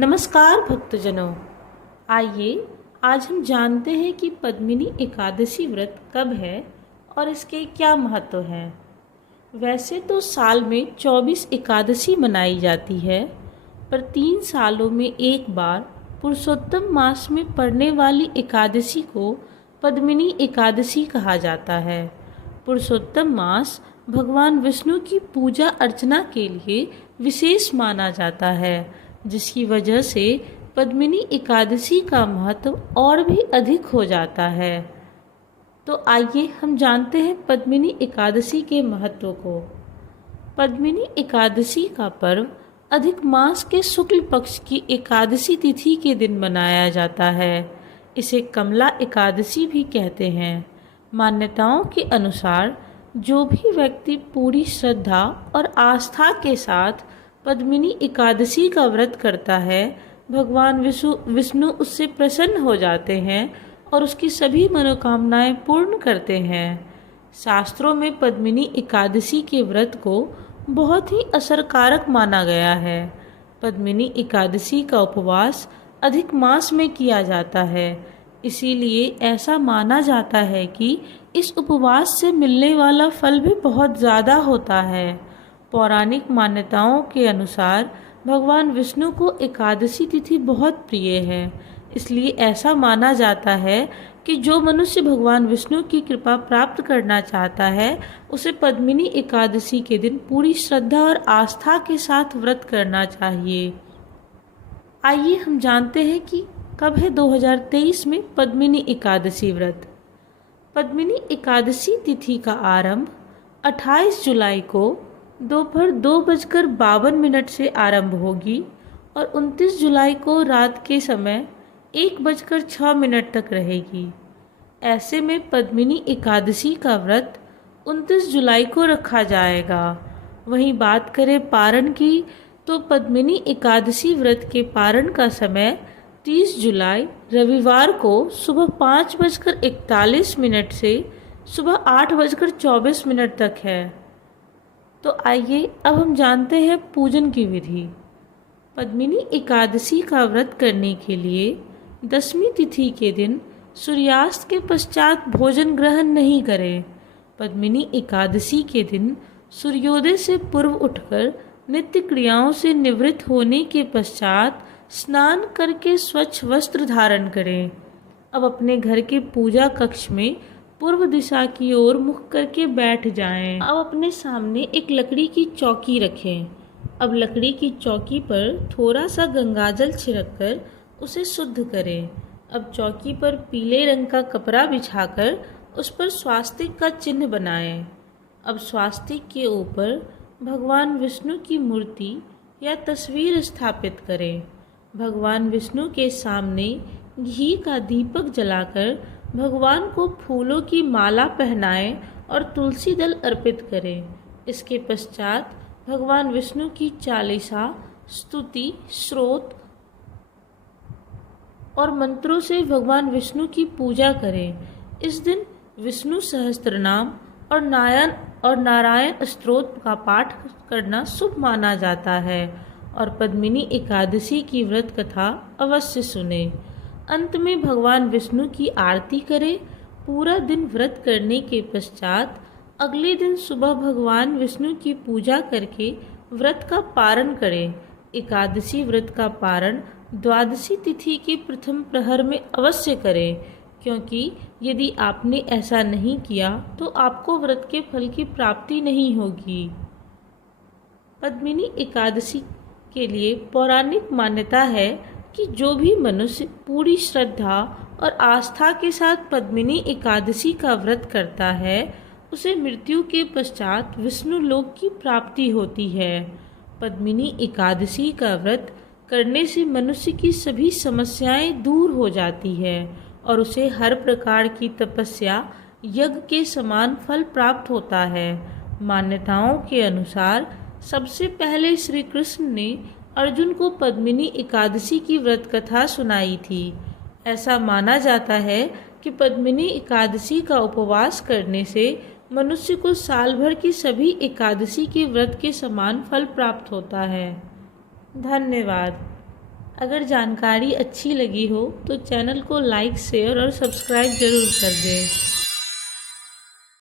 नमस्कार भक्तजनों, आइए आज हम जानते हैं कि पद्मिनी एकादशी व्रत कब है और इसके क्या महत्व हैं। वैसे तो साल में 24 एकादशी मनाई जाती है, पर 3 सालों में एक बार पुरुषोत्तम मास में पड़ने वाली एकादशी को पद्मिनी एकादशी कहा जाता है। पुरुषोत्तम मास भगवान विष्णु की पूजा अर्चना के लिए विशेष माना जाता है, जिसकी वजह से पद्मिनी एकादशी का महत्व और भी अधिक हो जाता है। तो आइए हम जानते हैं पद्मिनी एकादशी के महत्व को। पद्मिनी एकादशी का पर्व अधिक मास के शुक्ल पक्ष की एकादशी तिथि के दिन मनाया जाता है। इसे कमला एकादशी भी कहते हैं। मान्यताओं के अनुसार जो भी व्यक्ति पूरी श्रद्धा और आस्था के साथ पद्मिनी एकादशी का व्रत करता है, भगवान विष्णु उससे प्रसन्न हो जाते हैं और उसकी सभी मनोकामनाएं पूर्ण करते हैं। शास्त्रों में पद्मिनी एकादशी के व्रत को बहुत ही असरकारक माना गया है। पद्मिनी एकादशी का उपवास अधिक मास में किया जाता है, इसीलिए ऐसा माना जाता है कि इस उपवास से मिलने वाला फल भी बहुत ज़्यादा होता है। पौराणिक मान्यताओं के अनुसार भगवान विष्णु को एकादशी तिथि बहुत प्रिय है, इसलिए ऐसा माना जाता है कि जो मनुष्य भगवान विष्णु की कृपा प्राप्त करना चाहता है, उसे पद्मिनी एकादशी के दिन पूरी श्रद्धा और आस्था के साथ व्रत करना चाहिए। आइए हम जानते हैं कि कब है 2023 में पद्मिनी एकादशी व्रत। पद्मिनी एकादशी तिथि का आरंभ 28 जुलाई को दोपहर 2:52 से आरंभ होगी और 29 जुलाई को रात के समय 1:06 तक रहेगी। ऐसे में पद्मिनी एकादशी का व्रत 29 जुलाई को रखा जाएगा। वहीं बात करें पारण की, तो पद्मिनी एकादशी व्रत के पारण का समय 30 जुलाई रविवार को सुबह 5:41 से सुबह 8:24 तक है। तो आइए अब हम जानते हैं पूजन की विधि। पद्मिनी एकादशी का व्रत करने के लिए 10वीं तिथि के दिन सूर्यास्त के पश्चात भोजन ग्रहण नहीं करें। पद्मिनी एकादशी के दिन सूर्योदय से पूर्व उठकर नित्य क्रियाओं से निवृत्त होने के पश्चात स्नान करके स्वच्छ वस्त्र धारण करें। अब अपने घर के पूजा कक्ष में पूर्व दिशा की ओर मुख करके बैठ जाएं। अब अपने सामने एक लकड़ी की चौकी रखें। अब लकड़ी की चौकी पर थोड़ा सा गंगाजल छिड़ककर उसे शुद्ध करें। अब चौकी पर पीले रंग का कपड़ा बिछाकर उस पर स्वास्तिक का चिन्ह बनाएं। अब स्वास्तिक के ऊपर भगवान विष्णु की मूर्ति या तस्वीर स्थापित करें। भगवान विष्णु के सामने घी का दीपक जलाकर भगवान को फूलों की माला पहनाएं और तुलसी दल अर्पित करें। इसके पश्चात भगवान विष्णु की चालीसा, स्तुति, स्तोत्र और मंत्रों से भगवान विष्णु की पूजा करें। इस दिन विष्णु सहस्त्रनाम और नारायण स्तोत्र का पाठ करना शुभ माना जाता है और पद्मिनी एकादशी की व्रत कथा अवश्य सुने। अंत में भगवान विष्णु की आरती करें। पूरा दिन व्रत करने के पश्चात अगले दिन सुबह भगवान विष्णु की पूजा करके व्रत का पारण करें। एकादशी व्रत का पारण द्वादशी तिथि के प्रथम प्रहर में अवश्य करें, क्योंकि यदि आपने ऐसा नहीं किया तो आपको व्रत के फल की प्राप्ति नहीं होगी। पद्मिनी एकादशी के लिए पौराणिक मान्यता है कि जो भी मनुष्य पूरी श्रद्धा और आस्था के साथ पद्मिनी एकादशी का व्रत करता है, उसे मृत्यु के पश्चात विष्णु लोक की प्राप्ति होती है। पद्मिनी एकादशी का व्रत करने से मनुष्य की सभी समस्याएं दूर हो जाती है और उसे हर प्रकार की तपस्या यज्ञ के समान फल प्राप्त होता है। मान्यताओं के अनुसार सबसे पहले श्री कृष्ण ने अर्जुन को पद्मिनी एकादशी की व्रत कथा सुनाई थी। ऐसा माना जाता है कि पद्मिनी एकादशी का उपवास करने से मनुष्य को साल भर की सभी एकादशी के व्रत के समान फल प्राप्त होता है। धन्यवाद। अगर जानकारी अच्छी लगी हो तो चैनल को लाइक शेयर और सब्सक्राइब ज़रूर कर दें।